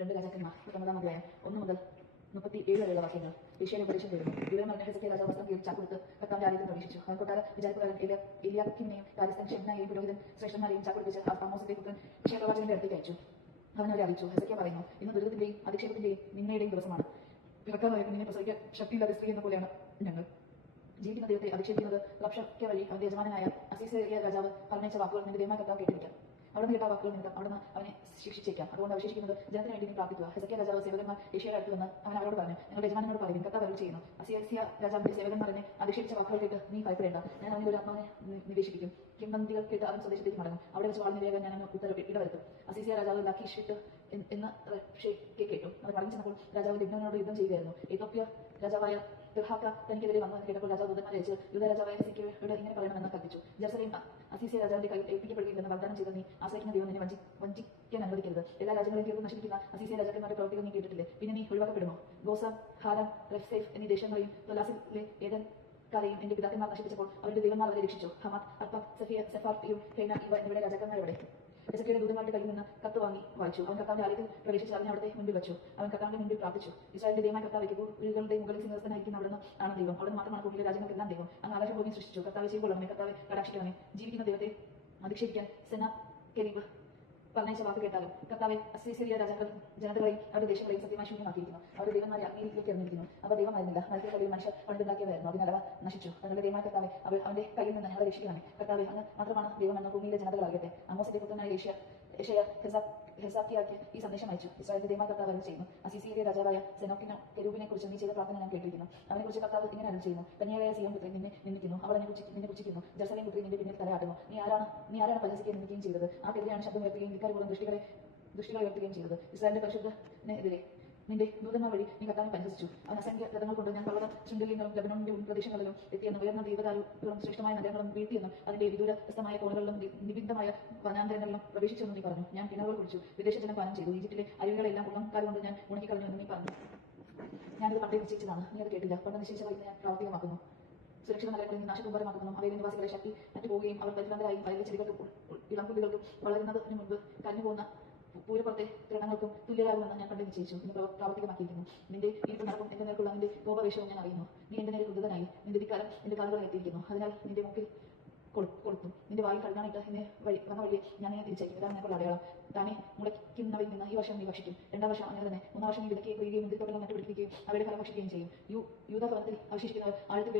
രണ്ട് രാജാക്കന്മാർ 19 അധ്യായം 1 മുതൽ 37 വരെയുള്ള വാക്യങ്ങൾ. ഏഷ്യയുടെ ഉപദേശം തേടുന്നു. വിവരം അറിഞ്ഞ ഹെസക്കിയ രാജാവ് വസ്ത്രം കീറി ചാക്കുടുത്ത് കർത്താവിന്റെ ആലയത്തിൽ പ്രവേശിച്ചു. അവൻ കൊട്ടാര വിചാരപ്രകാരം എലിയാക്കീമിനെയും രാജസ്ഥാൻ ഷെബ്നയെയും പുരോഹിതൻ ശ്രേഷ്ഠന്മാരെയും ചാക്കുടുപ്പിച്ച് ആമോസിന്റെ പുത്രൻ യശയ്യാപ്രവാചകന്റെ അടുത്തേക്ക് അയച്ചു. അവൻ അവരെ അറിയിച്ചു, ഹെസക്കിയ പറയുന്നു, ഇന്ന് ദുരിതത്തിന്റെയും അധിക്ഷേപത്തിന്റെയും നിന്ദയുടെയും ദിവസമാണ്. പിറക്കാറായ കുഞ്ഞിനെ പ്രസവിക്കാൻ ശക്തിയില്ലാത്ത സ്ത്രീ എന്ന പോലെയാണ് ഞങ്ങൾ. ജീവിക്കുന്ന ദൈവത്തെ അധിക്ഷേപിക്കുന്നത് റബ്ശാക്കെ വഴി അവന്റെ യജമാനായ അസീസിയ രാജാവ് പറഞ്ഞയച്ച വാക്കുകൾ നിന്റെ ദൈവമായ കർത്താവ് കേട്ടിരിക്കാം. അവിടുന്ന് കേട്ട വാക്കുകൾ നിമിത്തം അവിടുന്ന് അവനെ ശിക്ഷിച്ചേക്കാം. അതുകൊണ്ട് അവശേഷിക്കുന്നത് ജനത്തിന് വേണ്ടി നീ പ്രാർത്ഥിക്കുക. ഹെസക്കിയ രാജാവ് സേവകന്മാർ യേശയ്യായുടെ അടുത്ത് വന്ന് അവൻ അവരോട് പറഞ്ഞു, ഞങ്ങളുടെ യജമാനോട് പറയുന്നു, കർത്താവ് അരുളി ചെയ്യുന്നു, അസീസിയ രാജാവിന്റെ സേവകന്മാർ എന്നെ അധിക്ഷേപിച്ച വാക്കുകൾ കേട്ട് നീ ഭയപ്പെടേണ്ട. ഞാൻ അവന്റെ ഒരു ആത്മാവിനെ നിവേശിപ്പിക്കും. കിംവന്തികൾ കേട്ട് അവൻ സ്വദേശത്തേക്ക് മടങ്ങും. അവിടെ വെച്ച് വാൾ നിവേഗം ഞാൻ ഇടവരുത്തും. അസീസിയ രാജാവ് ലക്കീഷ് വിട്ട് എന്ന് റബ്ശാക്കെ കേട്ടു. അവർ മടങ്ങി ചെന്നപ്പോൾ രാജാവ് ലിബ്നോനോട് യുദ്ധം ചെയ്യുകയായിരുന്നു. എത്യോപ്യ രാജാവായ തിർഹാക്ക തനിക്കെതിരെ വന്നു കേട്ടപ്പോൾ രാജാവ് ദൂതന്മാരെ അയച്ച് യൂദാ രാജാവായ ഹിസ്കിയയോട് ഇങ്ങനെ പറയണമെന്ന് കൽപ്പിച്ചു, ജെറുസലേം അസീസിയ രാജാവിന്റെ കയ്യിൽ ഏൽപ്പിക്കപ്പെടുകയില്ലെന്ന് വാഗ്ദാനം ചെയ്ത് നീ ആശ്രയിക്കുന്ന ദൈവം നിന്നെ വഞ്ചിക്കാൻ അനുവദിക്കരുത്. എല്ലാ രാജ്യങ്ങളെയും തീർത്ത് നശിപ്പിക്കുന്ന അസീസിയ രാജാക്കന്മാരുടെ പ്രവർത്തികൾ നീ കേട്ടിട്ടില്ലേ? പിന്നെ നീ ഒഴിവാക്കപ്പെടുമോ? ഗോസാൻ, ഹാരാൻ, റെഫ്സേഫ് എന്നീ ദേശങ്ങളെയും തൊലാസിലെ ഏതൻ കാരെയും എന്റെ പിതാക്കന്മാർ നശിപ്പിച്ചപ്പോൾ അവരുടെ ദൈവന്മാർ അവരെ രക്ഷിച്ചു. ഹമാത്ത്, അർപ്പ, സെഫാർത്തിയും ഹേന എന്നിവയുടെ രാജാക്കന്മാരെവിടെ? ഹെസക്കിയയുടെ ദൂതന്മാരുടെ കയ്യിൽ നിന്ന് കത്ത് വായിച്ചു. അവൻ കർത്താവിന്റെ ആലയത്തിൽ പ്രവേശിച്ച് അതിനെ അവിടുത്തെ മുമ്പിൽ വെച്ചു. അവൻ കർത്താവിന്റെ മുമ്പിൽ പ്രാർത്ഥിച്ചു, ഇസ്രായേലിന്റെ ദൈവമായ കർത്താവ് കുഴികളുടെ മുകളിൽ സിംഹാസനമായിരിക്കുന്ന അവിടുന്ന് ആണ് ദൈവം. അവിടുന്ന് മാത്രമാണ് ഭൂമിയിലെ രാജ്യങ്ങൾക്കെല്ലാം ദൈവം. അങ്ങ് ആകാശം ഭൂമി സൃഷ്ടിച്ചു. കർത്താവ് ചെയ്തുകൊള്ളണമേ, കർത്താവ് കടാക്ഷിക്കണമേ. ജീവിക്കുന്ന ദൈവത്തെ അധിക്ഷേപിക്കാൻ സെനാകെരീബ് പറഞ്ഞയച്ച വാക്ക് കേട്ടാലും കർത്താവെ, അസീസിയ ജനതകളെയും അവരുടെ ദേശങ്ങളെയും സത്യമായി ശൂന്യമാക്കിയിരിക്കുന്നു. അവരുടെ ദൈവന്മാരെ അഗ്നിയിലേക്ക് എറിഞ്ഞിരിക്കുന്നു. അവർ ദൈവമായിരുന്നില്ല, മനുഷ്യരുടെ കയ്യിൽ മനുഷ്യർ പണിതുണ്ടാക്കിയതായിരുന്നു. അതിനാൽ അവ നശിച്ചു. തങ്ങളുടെ ദൈവമായ കർത്താവെ, അവന്റെ കയ്യിൽ നിന്ന് ഞങ്ങളെ രക്ഷിക്കണമേ. കർത്താവെ, അങ്ങ് മാത്രമാണ് ദൈവമെന്ന് ഭൂമിയിലെ ജനതകൾ അറിയട്ടെ. ആമോസിന്റെ പുത്രനായ യെശയ്യാ ഹെസക്കിയാക്ക് ഈ സന്ദേശം അയച്ചു. ഇസ്രായേലിന്റെ ദൈവമായ കർത്താവ് അരുളി ചെയ്യുന്നു, അസീസിയയിലെ രാജാവായ സെനാകെരീബിനെ കുറിച്ച് നീ ചെയ്ത പ്രാർത്ഥന ഞാൻ കേട്ടിരിക്കുന്നു. അവനെ കുറിച്ച് കർത്താവ് ഇങ്ങനെ അരുളി ചെയ്യുന്നു, കന്യായായ സിയോൻ പുത്രി നിന്നെ നിന്ദിക്കുന്നു, അവൾ നിന്നെ പുച്ഛിക്കുന്നു. ജെറുസലേം പുത്രി നിന്റെ പിന്നിൽ തലയാട്ടുന്നു. നീ ആരാണ് പരിഹസിക്കുകയും നിന്ദിക്കുകയും ചെയ്തത്? ആർക്കെതിരെയാണ് ശബ്ദം ഉയർത്തുകയും ധിക്കാരപൂർവ്വം ദൃഷ്ടികളെ ഉയർത്തുകയും ചെയ്തത്? ഇസ്രായേലിന്റെ പരിശുദ്ധനെതിരെ നിന്റെ ദൂതന്മാർ വഴി നീ കർത്താവിനെ പരിഹസിച്ചു. അവൻ അസംഖ്യ രഥങ്ങൾ കൊണ്ട് ഞാൻ പർവ്വത ശൃംഗലിങ്ങളും ലബനോണിന്റെ ഉൾപ്രദേശങ്ങളിലും എത്തിയെന്നും ഉയർന്ന ദീപതാലുകളും ശ്രേഷ്ഠമായ നഗരങ്ങളും വീഴ്ത്തിയെന്നും അതിന്റെ വിദൂരസ്ഥമായ കോണുകളിലും നിബിദ്ധമായ വനാന്തരങ്ങളിലും പ്രവേശിച്ചെന്നും നീ പറഞ്ഞു. ഞാൻ കിണറുകൾ കുടിച്ചു, വിദേശജനം പാനം ചെയ്തു, ഈജിപ്തിലെ അരുവികളെല്ലാം ഉള്ളംകാൽ കൊണ്ട് ഞാൻ ഉണക്കിക്കളഞ്ഞു എന്ന് നീ പറഞ്ഞു. ഞാനത് പണ്ടേ നിശ്ചയിച്ചതാണ്, നീ അത് കേട്ടില്ല. പണ്ട് നിശ്ചയിച്ച ഇന്ന് ഞാൻ പ്രാവർത്തികമാക്കുന്നു. സുരക്ഷിത നഗരങ്ങളിൽ നീ നാശകൂമ്പാരമാക്കുന്നു. അവയിലെ നിവാസികളെ ശക്തി അറ്റുപോവുകയും അവർ പരിഭ്രാന്തരായി വയലിലെ ചെടികൾക്കും ഇളംപുല്ലുകൾക്കും വളരുന്നതിന് മുൻപ് കരഞ്ഞു പോകുന്ന പൂരപ്പുറത്തെ തൃണങ്ങൾക്കും തുല്യരാകുമെന്ന് ഞാൻ പണ്ട് നിശ്ചയിച്ചു. ഇന്ന് പ്രാവർത്തികമാക്കിയിരിക്കുന്നു. നിന്റെ ഇരുപ്പ് നടക്കും എന്റെ നേർക്കുള്ള നിന്റെ കോപവേഷവും ഞാൻ അറിയുന്നു. നീ എന്റെ നേരെ ക്രുദ്ധനായി, നിന്റെ ധിക്കാരം എന്റെ കാലുകളിൽ എത്തിയിരിക്കുന്നു. അതിനാൽ നിന്റെ മൂക്കിൽ കൊളുത്തു, നിന്റെ വായിൽ കഴുകാനിട്ട് എന്നെ വന്ന വഴിയെ ഞാൻ നിന്നെ തിരിച്ചയക്കും. ഇതാണ് നിനക്കുള്ള അടയാളം. താനെ മുളയ്ക്കുന്നവയിൽ നിന്ന് ഈ വർഷം നീ ഭക്ഷിക്കും. 2-ാം വർഷം അങ്ങനെ തന്നെ. 3-ാം വർഷം നീ വിതയ്ക്കുകയും കൊയ്യുകയും മുന്തിരിത്തോട്ടങ്ങൾ നട്ടുപിടിപ്പിക്കുകയും അവയുടെ ഫലം ഭക്ഷിക്കുകയും ചെയ്യും. യൂദാ ഭവനത്തിൽ അവശേഷിക്കുന്നവർ ആഴത്തിൽ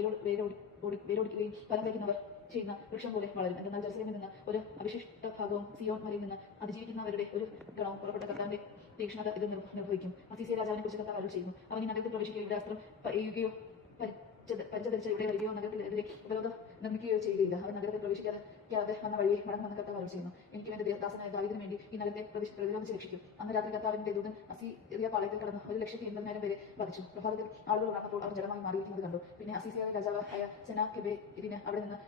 വേരോടിക്കുകയും ഫലം കഴിക്കുന്നവർ ചെയ്യുന്ന വൃക്ഷം പോലെ വളരും. എന്നാൽ ജെറുസലേമിൽ നിന്ന് ഒരു അവിശിഷ്ട ഭാഗവും സിയോൻ മലയിൽ നിന്ന് അതിജീവിക്കുന്നവരുടെ ഒരു ഗണവും പുറപ്പെട്ട കർത്താവിന്റെ തീക്ഷ്ണത ഇത് നിർവഹിക്കും. അസീസിയ രാജാവിനെ കുറിച്ച് കർത്താവ് അരുളി ചെയ്യുന്നു, അവൻ ഈ നഗരത്തിൽ പ്രവേശിക്കുകയോ ഇവിടെ അസ്ത്രം എയ്യുകയോ പരിചരിച്ച ഇവിടെ വരികയോ നഗരത്തിനെതിരെ ഉപരോധം നിർമ്മിക്കുകയോ ചെയ്യുകയില്ല. അവൻ നഗരത്തിൽ പ്രവേശിക്കാതെ വന്ന വഴിയെ മടങ്ങുമെന്ന് കർത്താവ് അരുളി ചെയ്യുന്നു. എനിക്ക് എന്റെ ദാസനായ ദാവീദിന് വേണ്ടി ഈ നഗരത്തെ പ്രതിരോധിച്ച് രക്ഷിക്കും. അന്ന് രാത്രി കർത്താവിന്റെ ദൂതൻ അസീറിയ പാളയത്തിൽ കടന്ന് 180,000 പേരെ വധിച്ചു. പ്രഭാതത്തിൽ ആളുകൾ ഉണർന്നപ്പോൾ അവർ ജഡമായി മാറിയിരിക്കുന്നത് കണ്ടു. പിന്നെ അസീസിയ രാജാവായ സെനാകെരീബ് അവിടെ നിന്ന്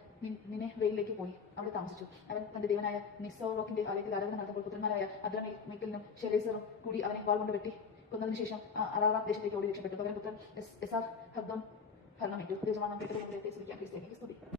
നിനെവയിലേക്ക് പോയി അവിടെ താമസിച്ചു. അവൻ തന്റെ ദേവനായ നിസ്സോറോക്കിന്റെ ആലയത്തിൽ ആരാധന നടത്തുമ്പോൾ പുത്രന്മാരായ അദ്രമേക്കലിനും ശെരേസറും കൂടി അവനെ വാൾ കൊണ്ട് വെട്ടി കൊന്നതിനു ശേഷം അറാറാം ദേശത്തേക്ക് ഓടി രക്ഷപ്പെട്ടു. പകരം പുത്രൻ എസാർ ഹബ്ദോൻ ഭരണമേറ്റു. ദൈവമാനം കേട്ടത്